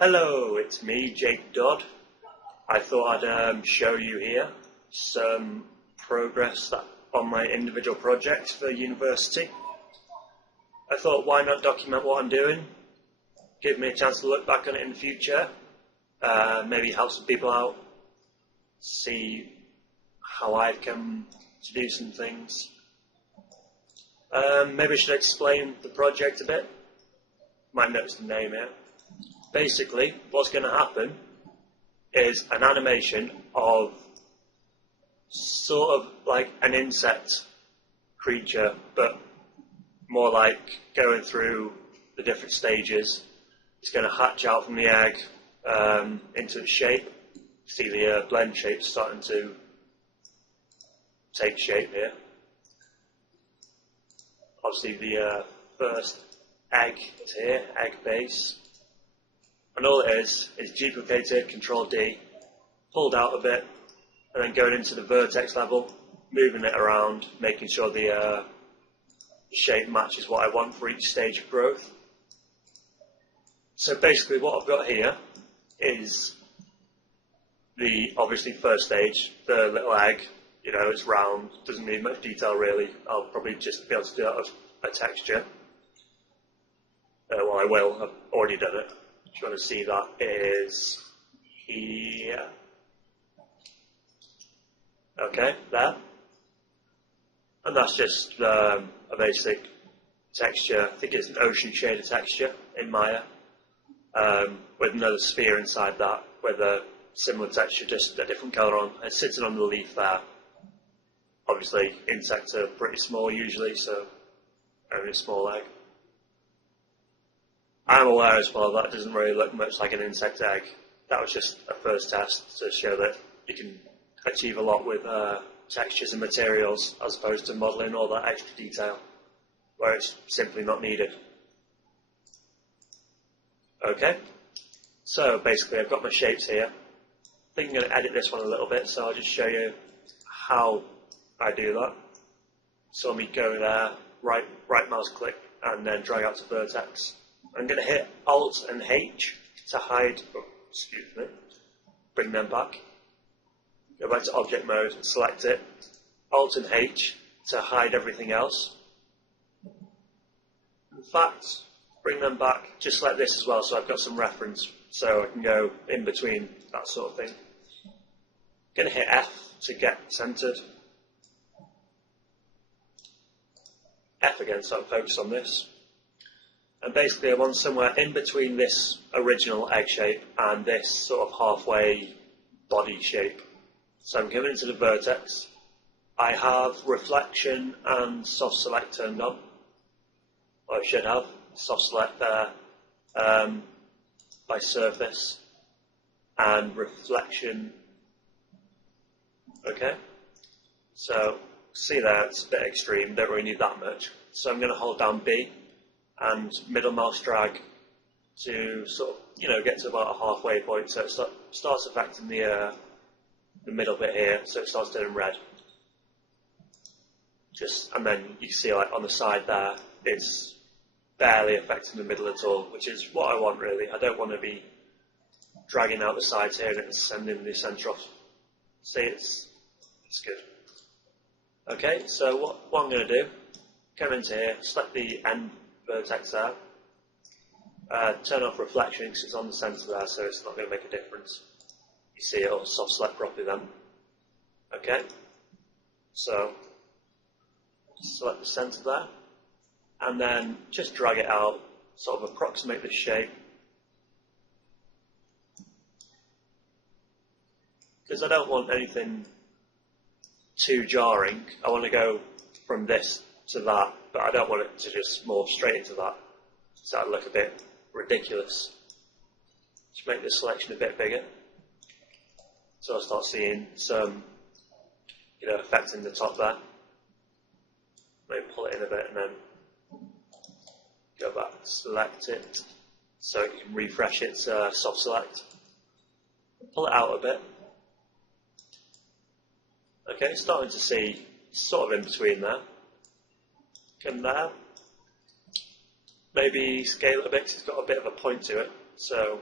Hello, it's me, Jake Dodd. I thought I'd show you here some progress on my individual projects for university. I thought, why not document what I'm doing? Give me a chance to look back on it in the future. Maybe help some people out. See how I've come to do some things. Maybe I should explain the project a bit. Might notice the name here. Basically, what's going to happen is an animation of sort of like an insect creature, but more like going through the different stages. It's going to hatch out from the egg into its shape. See the blend shape starting to take shape here. Obviously the first egg is here, egg base. And all it is duplicated, Control D, pulled out a bit, and then going into the vertex level, moving it around, making sure the shape matches what I want for each stage of growth. So basically what I've got here is the obviously first stage, the little egg. You know, it's round, doesn't need much detail really. I'll probably just be able to do that with a texture. Well, I will, I've already done it. If you want to see that is here. Okay, there. And that's just a basic texture. I think it's an ocean shader texture in Maya, with another sphere inside that with a similar texture, just a different colour on. It's sitting on the leaf there. Obviously, insects are pretty small usually, so only a small egg. I'm aware as well that doesn't really look much like an insect egg. That was just a first test to show that you can achieve a lot with textures and materials as opposed to modelling all that extra detail where it's simply not needed. Okay, so basically I've got my shapes here. I think I'm going to edit this one a little bit, so I'll just show you how I do that. So let me go there, right mouse click, and then drag out to vertex. I'm going to hit Alt and H to hide, bring them back. Go back to object mode and select it. Alt and H to hide everything else. In fact, bring them back just like this as well, so I've got some reference, so I can go in between, that sort of thing. I'm going to hit F to get centered. F again, so I'm focused on this. And basically I want somewhere in between this original egg shape and this sort of halfway body shape. So I'm going into the vertex. I have reflection and soft select turned on. Or I should have soft select there by surface and reflection. Okay, so see there, it's a bit extreme, don't really need that much. So I'm going to hold down B and middle mouse drag to sort of, get to about a halfway point, so it starts affecting the middle bit here, so it starts turning red. And then you can see like on the side there, it's barely affecting the middle at all, which is what I want really. I don't want to be dragging out the sides here and it's sending the centre off. See, it's good. Okay, so what I'm going to do, come into here, select the end vertex there, turn off reflection because it's on the centre there, so it's not going to make a difference. You see it'll soft select properly then. Okay, so select the centre there, and then just drag it out, sort of approximate the shape. Because I don't want anything too jarring, I want to go from this to that, but I don't want it to just morph straight into that, so that'd look a bit ridiculous. Just make the selection a bit bigger, so I'll start seeing some, effect in the top there. Maybe pull it in a bit and then go back, select it, so you can refresh it to soft select. Pull it out a bit. Okay, starting to see sort of in between there. Come there. Maybe scale it a bit because it's got a bit of a point to it. So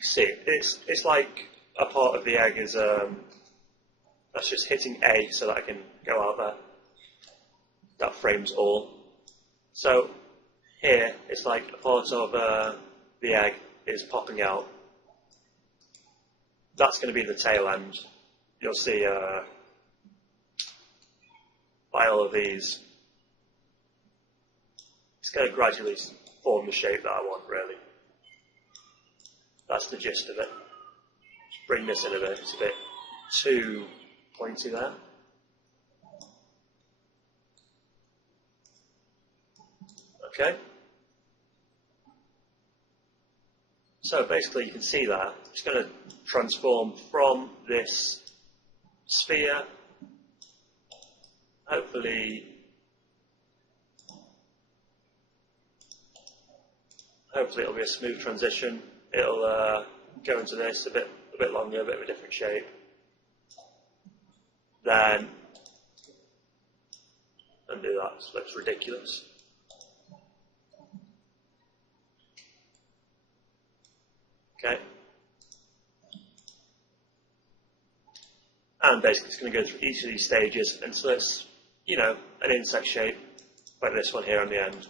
See, it's like a part of the egg is that's just hitting A so that I can go out there. That frames all. So here it's like a part of the egg is popping out. That's going to be the tail end. You'll see by all of these, it's going to gradually form the shape that I want, really. That's the gist of it. Just bring this in a bit. It's a bit too pointy there. Okay. So basically you can see that it's going to transform from this sphere, hopefully it'll be a smooth transition. It'll go into this a bit longer, a bit of a different shape. Then undo that, it looks ridiculous. Okay. And basically it's going to go through each of these stages until it's, you know, an insect shape, like this one here on the end.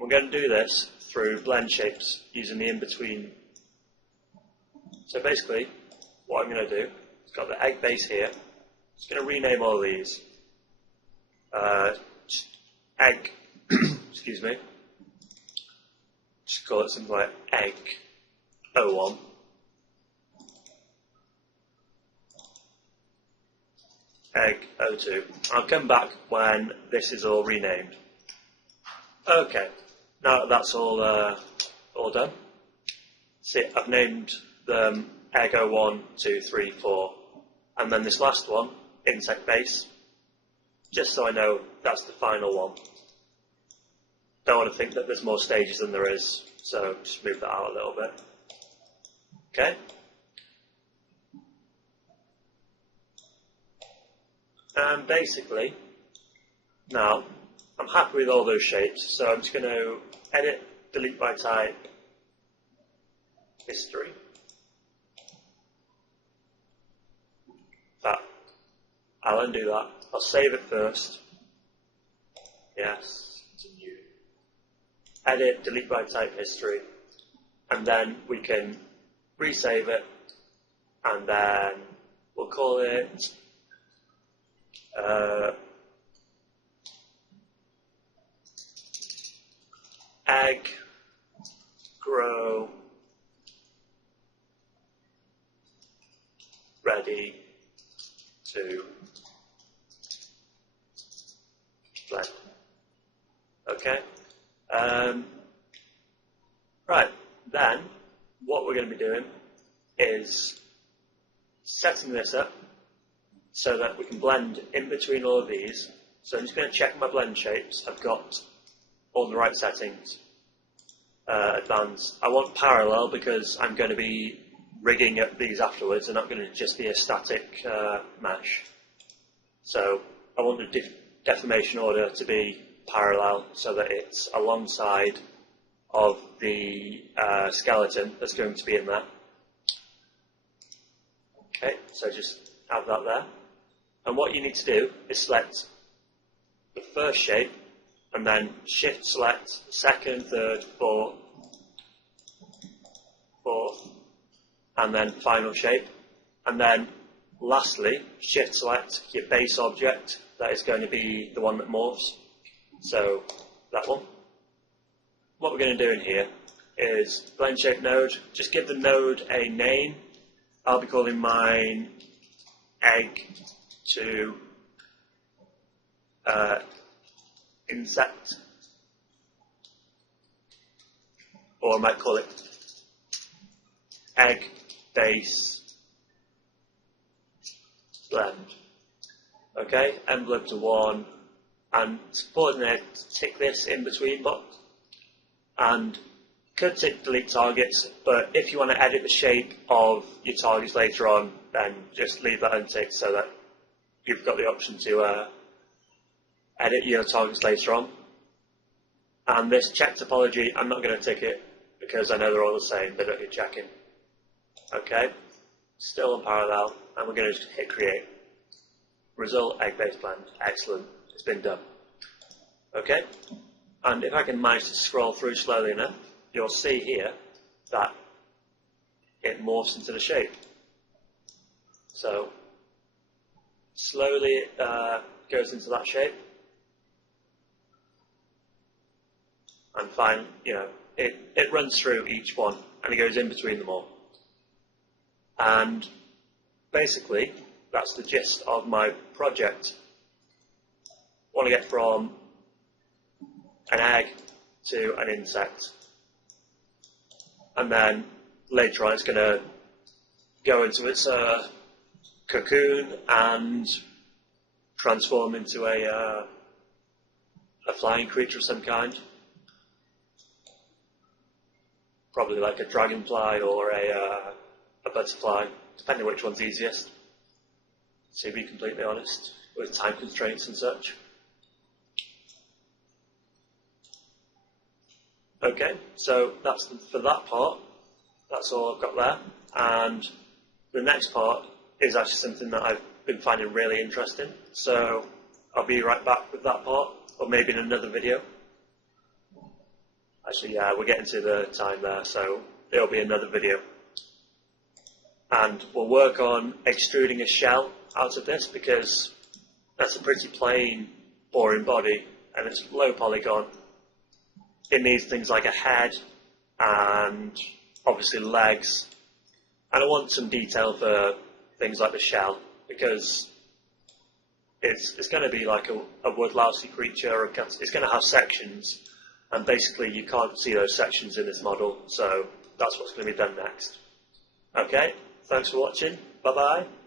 We're going to do this through blend shapes using the in-between. So basically, what I'm going to do, it's got the egg base here. Just going to rename all these. Egg, excuse me. Just call it something like egg 01. Egg 02. I'll come back when this is all renamed. Okay, now that's all done. See, I've named them egg 01, 2, 3, 4, and then this last one, insect base, just so I know that's the final one. Don't want to think that there's more stages than there is, so just move that out a little bit. Okay. And basically, now, I'm happy with all those shapes, so I'm just going to edit, delete by type, history. That. I'll undo that. I'll save it first. Yes. Continue. Edit, delete by type, history. And then we can resave it, and then we'll call it egg grow ready to blend. Okay. Right, then what we're going to be doing is setting this up so that we can blend in between all of these. So I'm just going to check my blend shapes. I've got all the right settings. Advanced. I want parallel because I'm going to be rigging up these afterwards. They're not going to just be a static mesh. So I want the deformation order to be parallel so that it's alongside of the skeleton that's going to be in there. Okay, so just have that there. And what you need to do is select the first shape and then shift select second, third, fourth, and then final shape. And then lastly, shift select your base object. That is going to be the one that morphs. So that one. What we're going to do in here is Blendshape node. Just give the node a name. I'll be calling mine egg to insect, or I might call it egg base blend. Okay, envelope to 1, and supporting it, tick this in between box, and could tick delete targets, but if you want to edit the shape of your targets later on, then just leave that unticked so that you've got the option to edit your targets later on. And this check topology, I'm not going to tick it because I know they're all the same, they don't need checking. Okay, still on parallel, and we're going to hit create. Result, egg-based blend. Excellent, it's been done. Okay, and if I can manage to scroll through slowly enough, you'll see here that it morphs into the shape. So slowly it goes into that shape, and fine, it runs through each one and it goes in between them all. And basically, that's the gist of my project. I want to get from an egg to an insect, and then later on it's going to go into its cocoon and transform into a flying creature of some kind, probably like a dragonfly or a butterfly, depending which one's easiest, to be completely honest, with time constraints and such. Okay, so that's for that part. That's all I've got there. And the next part is actually something that I've been finding really interesting. So I'll be right back with that part, or maybe in another video. Actually, yeah, we're getting to the time there, so it'll be another video. And we'll work on extruding a shell out of this, because that's a pretty plain, boring body, and it's low polygon. It needs things like a head and obviously legs, and I want some detail for things like the shell, because it's going to be like a woodlousey creature, or it's going to have sections, and basically you can't see those sections in this model, so that's what's going to be done next. Okay, thanks for watching, bye bye.